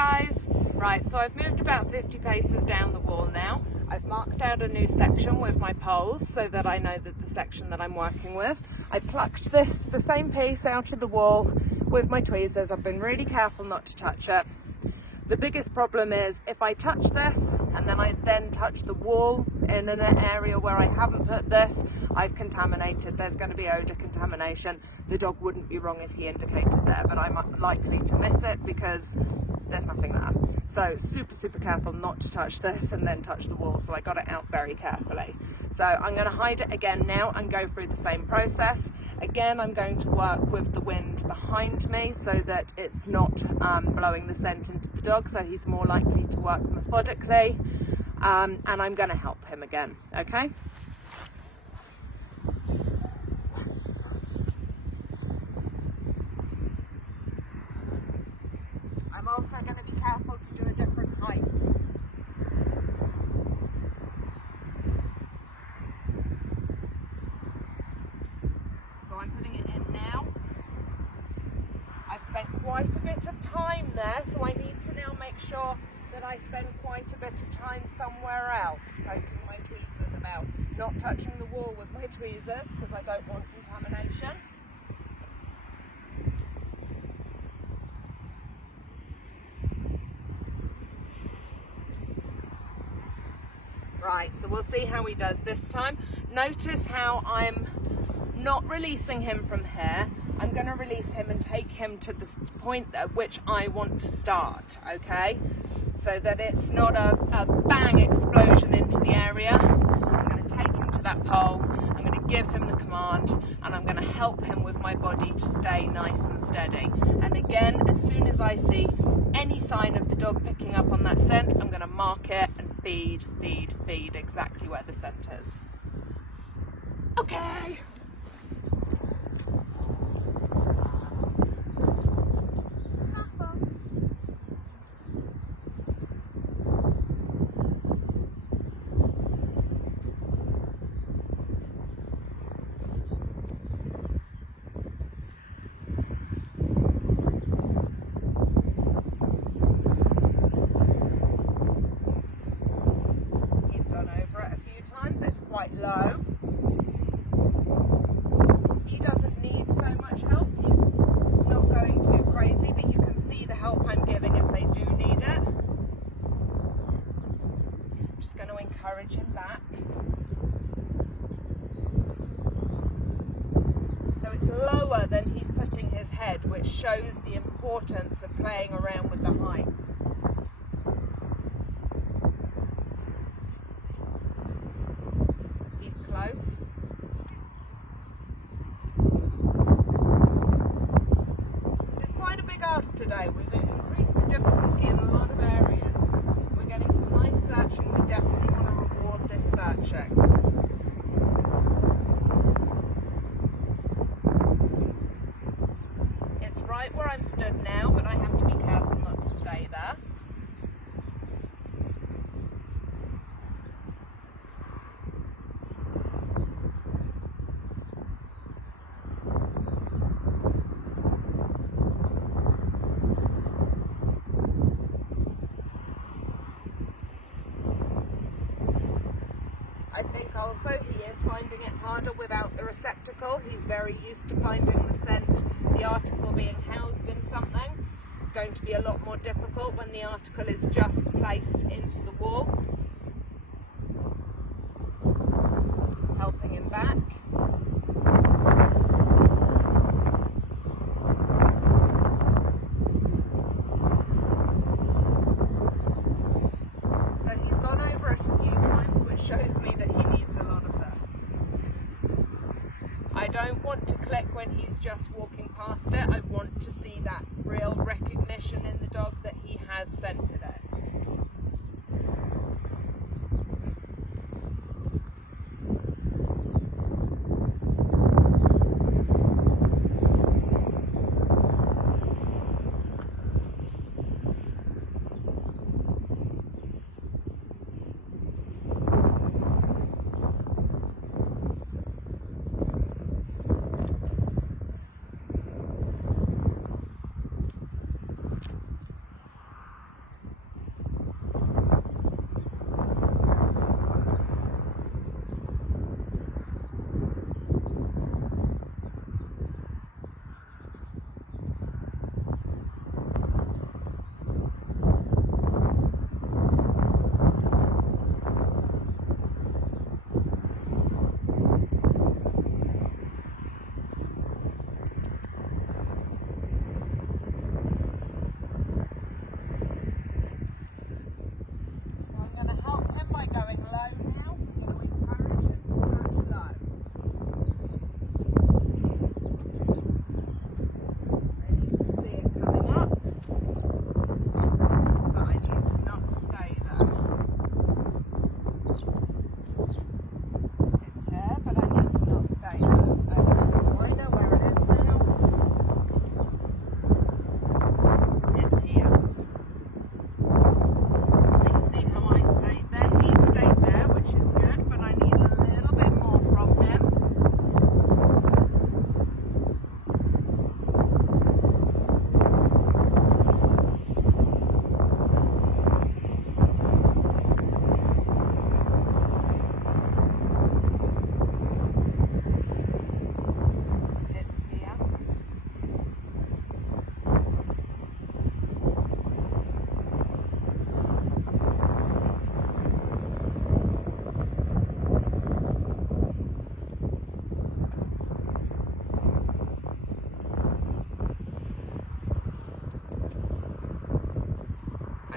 guys. Right, so I've moved about 50 paces down the wall now. I've marked out a new section with my poles so that I know that the section that I'm working with. I plucked the same piece out of the wall with my tweezers. I've been really careful not to touch it. The biggest problem is if I touch this and then I touch the wall in an area where I haven't put this, I've contaminated. There's going to be odour contamination. The dog wouldn't be wrong if he indicated there, but I'm likely to miss it because there's nothing there. So super careful not to touch this and then touch the wall. So I got it out very carefully. So I'm going to hide it again now and go through the same process. Again, I'm going to work with the wind behind me so that it's not blowing the scent into the dog, so he's more likely to work methodically, and I'm going to help him again, okay? I'm also going to be careful to do a different height. So I'm putting it in now. I've spent quite a bit of time there, so I need to now make sure that I spend quite a bit of time somewhere else, poking my tweezers about, not touching the wall with my tweezers because I don't want contamination. Right, so we'll see how he does this time. Notice how I'm not releasing him from here. I'm going to release him and take him to the point at which I want to start, okay? So that it's not a bang explosion into the area. I'm going to take him to that pole, I'm going to give him the command, and I'm going to help him with my body to stay nice and steady. And again, as soon as I see any sign of the dog picking up on that scent, I'm going to mark it and feed exactly where the scent is. Okay. Quite low. He doesn't need so much help. He's not going too crazy, but you can see the help I'm giving if they do need it. I'm just going to encourage him back. So it's lower than he's putting his head, which shows the importance of playing around with the heights. It's quite a big ask today. We've increased the difficulty in a lot of areas. We're getting some nice searching. We definitely want to reward this searching. It's right where I'm stood now, but I have to be careful not to stay there. I think also he is finding it harder without the receptacle. He's very used to finding the scent, the article being housed in something. It's going to be a lot more difficult when the article is just placed into the wall. Helping him back. So he's gone over it a few times, which shows me that he needs a lot of this. I don't want to click when he's just walking past it. I want to see that real recognition in the dog that he has scented it.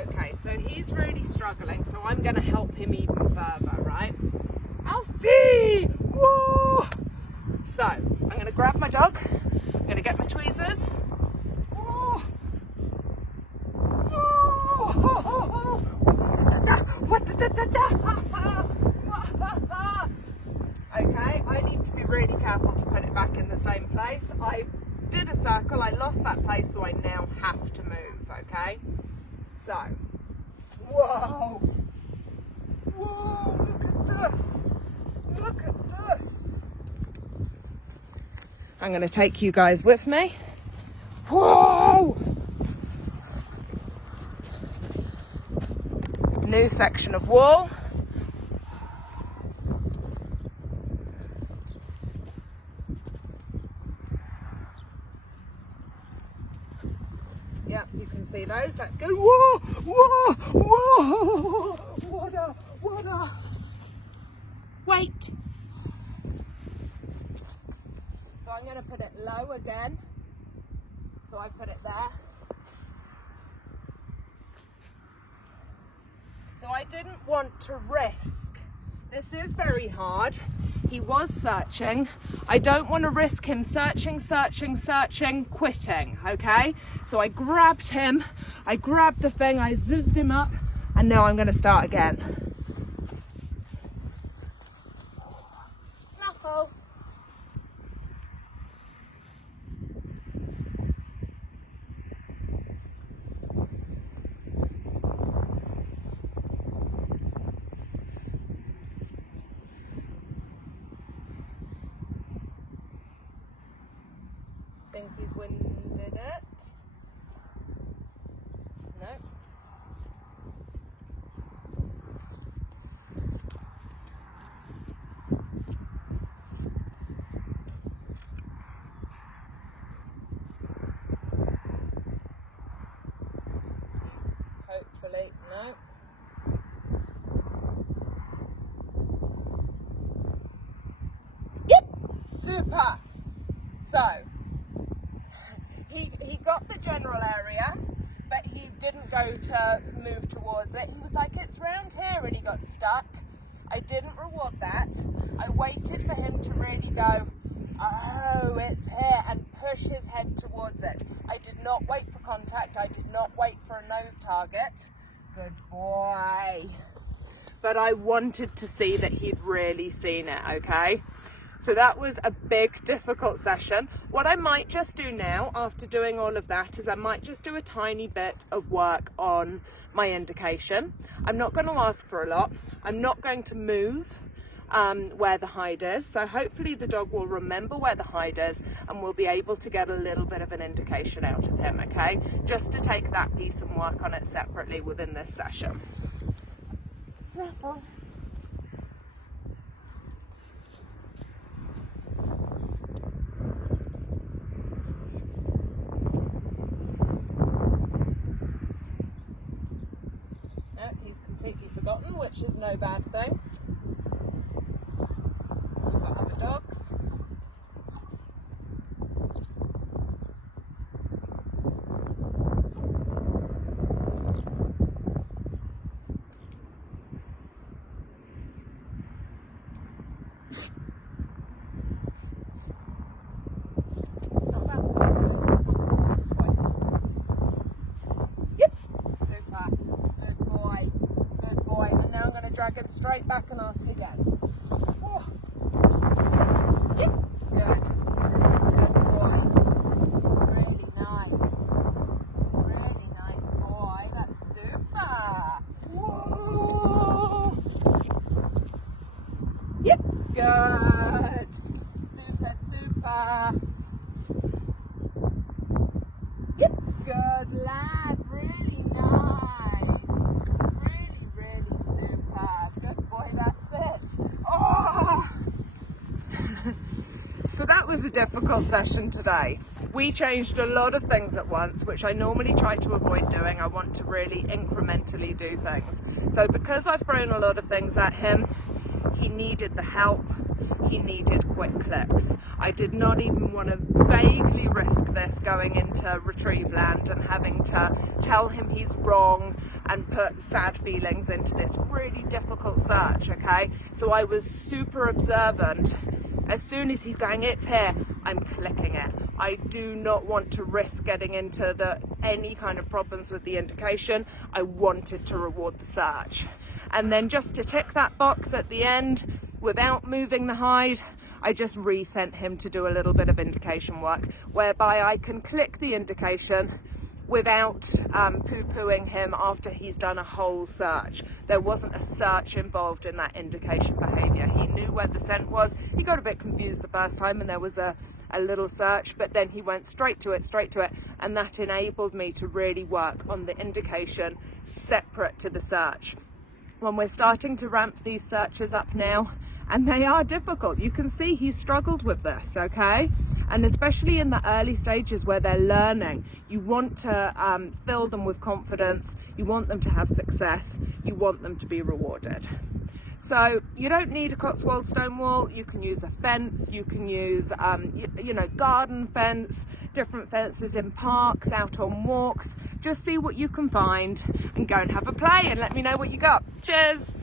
Okay, so he's really struggling, so I'm going to help him even further, right? Alfie! Whoa! So, I'm going to grab my dog, I'm going to get my tweezers. Whoa! Whoa! Okay, I need to be really careful to put it back in the same place. I did a circle, I lost that place, so I now have to move, okay? So, whoa! Whoa, look at this! Look at this! I'm going to take you guys with me. Whoa! New section of wall. Yep, you can see those. Let's go. Whoa! Whoa! Whoa! Water! Wait! So I'm going to put it low again. So I put it there. So I didn't want to risk. This is very hard. He was searching. I don't want to risk him searching, quitting, okay? So I grabbed him, I grabbed the thing, I zizzed him up, and now I'm going to start again. Snuffle. Think he's winded it. No. Hopefully, no. Yep. Super. So, he got the general area, but he didn't go to move towards it. He was like, it's round here, and he got stuck. I didn't reward that. I waited for him to really go, oh, it's here, and push his head towards it. I did not wait for contact. I did not wait for a nose target. Good boy. But I wanted to see that he'd really seen it, okay? So that was a big, difficult session. What I might just do now, after doing all of that, is I might just do a tiny bit of work on my indication. I'm not going to ask for a lot. I'm not going to move where the hide is. So hopefully the dog will remember where the hide is and we'll be able to get a little bit of an indication out of him, okay? Just to take that piece and work on it separately within this session. Snuffle. He's completely forgotten, which is no bad thing. We've got other dogs. Drag him straight back and ask again. Oh. Yep. Good. Good boy. Really nice. Really nice boy. That's super. Whoa. Yep. Good. Super. Yep. Good lad. Really nice. So that was a difficult session today. We changed a lot of things at once, which I normally try to avoid doing. I want to really incrementally do things. So because I've thrown a lot of things at him, he needed the help. He needed quick clicks. I did not even want to vaguely risk this going into retrieve land and having to tell him he's wrong and put sad feelings into this really difficult search, okay? So I was super observant. As soon as he's going, it's here, I'm clicking it. I do not want to risk getting into any kind of problems with the indication. I wanted to reward the search. And then just to tick that box at the end, without moving the hide, I just resent him to do a little bit of indication work, whereby I can click the indication without poo-pooing him after he's done a whole search. There wasn't a search involved in that indication behaviour. He knew where the scent was. He got a bit confused the first time and there was a little search, but then he went straight to it, and that enabled me to really work on the indication separate to the search. When we're starting to ramp these searches up now, and they are difficult, you can see he struggled with this, okay? And especially in the early stages where they're learning, you want to fill them with confidence, you want them to have success, you want them to be rewarded. So you don't need a Cotswold stone wall. You can use a fence, you can use garden fence, different fences in parks, out on walks. Just see what you can find and go and have a play and let me know what you got. Cheers.